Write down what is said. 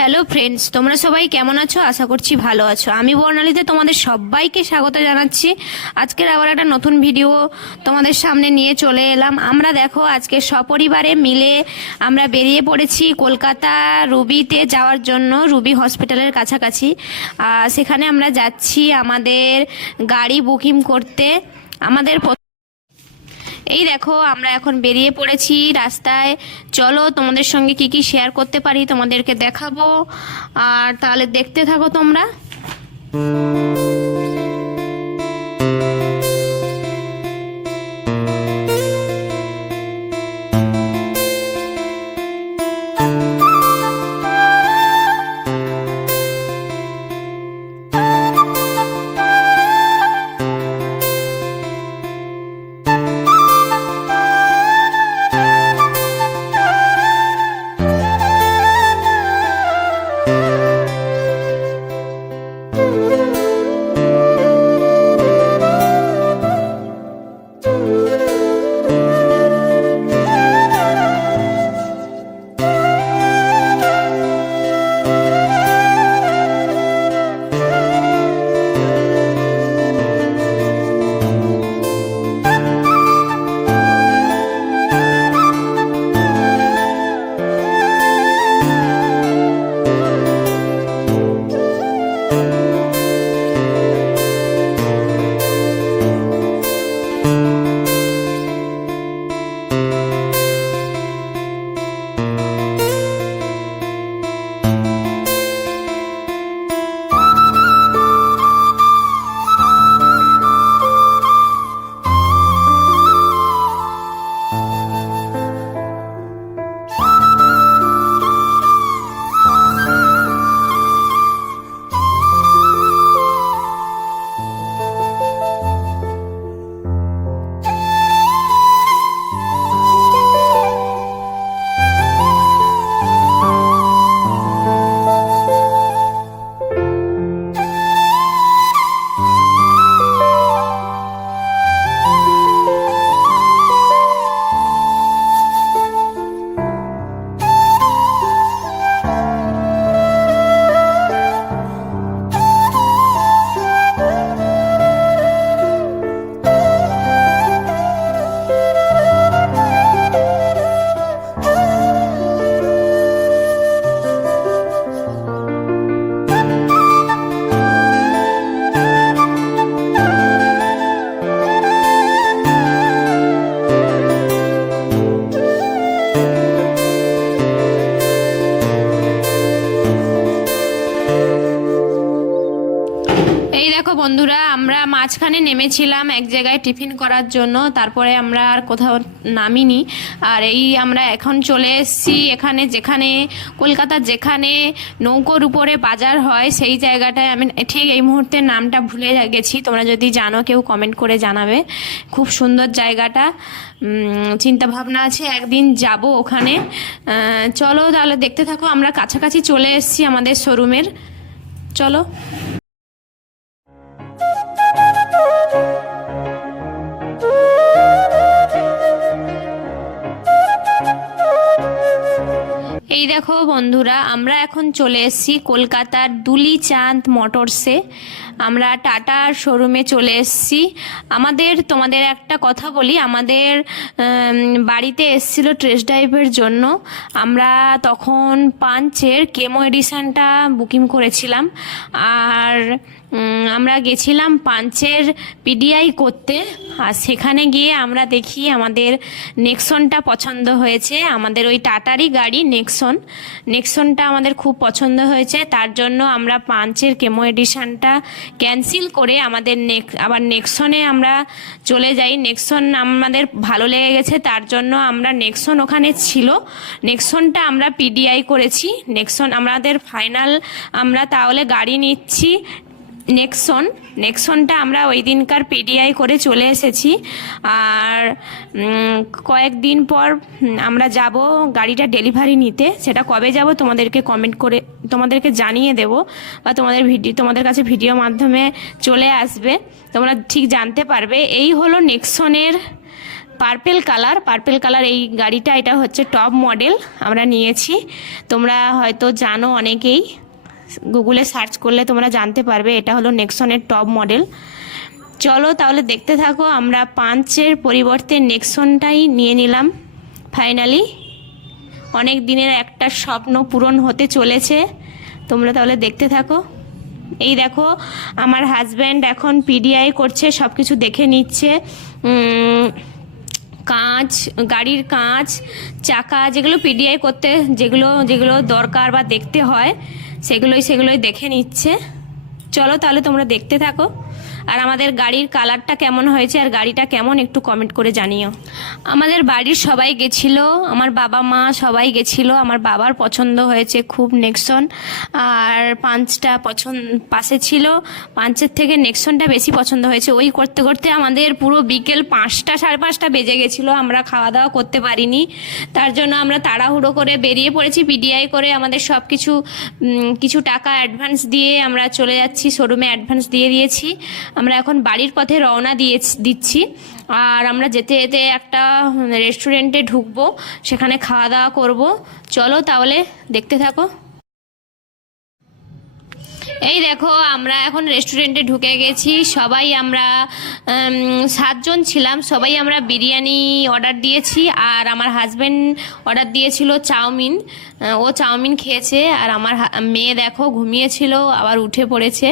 Hello friends তোমরা সবাই কেমন আছো? আশা করছি ভালো আছো। আমি বর্ণালীতে তোমাদের সবাইকে স্বাগত জানাচ্ছি। আজকের আবার একটা নতুন ভিডিও তোমাদের সামনে নিয়ে চলে এলাম। আমরা দেখো, আজকে সপরিবারে মিলে আমরা বেরিয়ে পড়েছি কলকাতা রুবিতে যাওয়ার জন্য, রুবি হসপিটালের কাছাকাছি। সেখানে আমরা যাচ্ছি আমাদের গাড়ি বুকিং করতে। আমাদের এই দেখো, আমরা এখন বেরিয়ে পড়েছি রাস্তায়। চলো, তোমাদের সঙ্গে কি কি শেয়ার করতে পারি তোমাদেরকে দেখাবো। আর তাহলে দেখতে থাকো তোমরা। বন্ধুরা, আমরা মাঝখানে নেমেছিলাম এক জায়গায় টিফিন করার জন্য, তারপরে আমরা আর কোথাও নামিনি। আর এই আমরা এখন চলে এসেছি এখানে, যেখানে কলকাতার যেখানে নৌকোর উপরে বাজার হয়, সেই জায়গাটায় আমি ঠিক এই মুহূর্তে নামটা ভুলে গেছি। তোমরা যদি জানো, কেউ কমেন্ট করে জানাবে। খুব সুন্দর জায়গাটা। চিন্তা ভাবনা আছে, একদিন যাব ওখানে। চলো তাহলে দেখতে থাকো, আমরা কাছাকাছি চলে এসেছি আমাদের শোরুমের। চলো। এই দেখো বন্ধুরা, আমরা এখন চলে এসেছি কলকাতার দুলি চাঁদ মোটরসে। আমরা টাটার শোরুমে চলে এসেছি। আমাদের, তোমাদের একটা কথা বলি, আমাদের বাড়িতে এসেছিল ট্রেস ড্রাইভের জন্য। আমরা তখন পাঞ্চের কেমো এডিশনটা বুকিং করেছিলাম। আর আমরা গেছিলাম পাঞ্চের পিডিআই করতে। আর সেখানে গিয়ে আমরা দেখি আমাদের নেক্সনটা পছন্দ হয়েছে। আমাদের ওই টাটারই গাড়ি, নেক্সন। নেক্সনটা আমাদের খুব পছন্দ হয়েছে। তার জন্য আমরা পাঞ্চের কেমো এডিশনটা ক্যান্সেল করে আমাদের নেক, আবার নেক্সনে আমরা চলে যাই। নেক্সন আমাদের ভালো লেগে গেছে, তার জন্য আমরা নেক্সন ওখানে ছিল। নেক্সনটা আমরা পিডিআই করেছি। নেক্সন আমাদের ফাইনাল আমরা তাহলে গাড়ি নিচ্ছি। নেক্সন নেক্সনটা আমরা ওই দিনকার পিডিআই করে চলে এসেছি। আর কয়েকদিন পর আমরা যাব গাড়িটা ডেলিভারি নিতে। সেটা কবে যাব তোমাদেরকে কমেন্ট করে, তোমাদেরকে জানিয়ে দেব বা তোমাদের ভিডিও তোমাদের কাছে ভিডিও মাধ্যমে চলে আসবে। তোমরা ঠিক জানতে পারবে। এই হলো নেক্সনের পার্পেল কালার পার্পেল কালার এই গাড়িটা, এটা হচ্ছে টপ মডেল আমরা নিয়েছি। তোমরা হয়তো জানো অনেকেই। গুগলে সার্চ করলে তোমরা জানতে পারবে, এটা হলো নেক্সনের টপ মডেল চলো তাহলে দেখতে থাকো, আমরা পাঁচের পরিবর্তে নেক্সনটাই নিয়ে নিলাম ফাইনালি অনেক দিনের একটা স্বপ্ন পূরণ হতে চলেছে, তোমরা তাহলে দেখতে থাকো। এই দেখো, আমার হাজব্যান্ড এখন পিডিআই করছে সব কিছু দেখে নিচ্ছে। কাঁচ গাড়ির কাঁচ চাকা, যেগুলো পিডিআই করতে, যেগুলো যেগুলো দরকার বা দেখতে হয় সেগুলোই সেগুলোই দেখে নিচ্ছে। চলো তাহলে তোমরা দেখতে থাকো। আর আমাদের গাড়ির কালারটা কেমন হয়েছে আর গাড়িটা কেমন একটু কমেন্ট করে জানিও। আমাদের বাড়ির সবাই গেছিল, আমার বাবা মা সবাই গেছিল, আমার বাবার পছন্দ হয়েছে খুব নেক্সন, আর পাঁচটা পছন্দ পাশে ছিল, পাঁচের থেকে নেক্সনটা বেশি পছন্দ হয়েছে। ওই করতে করতে আমাদের পুরো বিকেল পাঁচটা, সাড়ে পাঁচটা বেজে গেছিল, আমরা খাওয়া দাওয়া করতে পারিনি। তার জন্য আমরা তাড়াহুড়ো করে বেরিয়ে পড়েছি পিডিআই করে আমাদের সব কিছু কিছু টাকা অ্যাডভান্স দিয়ে আমরা চলে যাচ্ছি শোরুমে অ্যাডভান্স দিয়ে দিয়েছি। আমরা এখন বাড়ির পথে রওনা দিয়ে দিচ্ছি। আর আমরা যেতে যেতে একটা রেস্টুরেন্টে ঢুকবো, সেখানে খাওয়া দাওয়া করব। চলো তাহলে দেখতে থাকো। এই দেখো, আমরা এখন রেস্টুরেন্টে ঢুকে গেছি। সবাই আমরা সাতজন ছিলাম। সবাই আমরা বিরিয়ানি অর্ডার দিয়েছি। আর আমার হাজব্যান্ড অর্ডার দিয়েছিল চাউমিন। ও চাউমিন খেয়েছে। আর আমার মেয়ে দেখো, ঘুমিয়েছিল, আবার উঠে পড়েছে।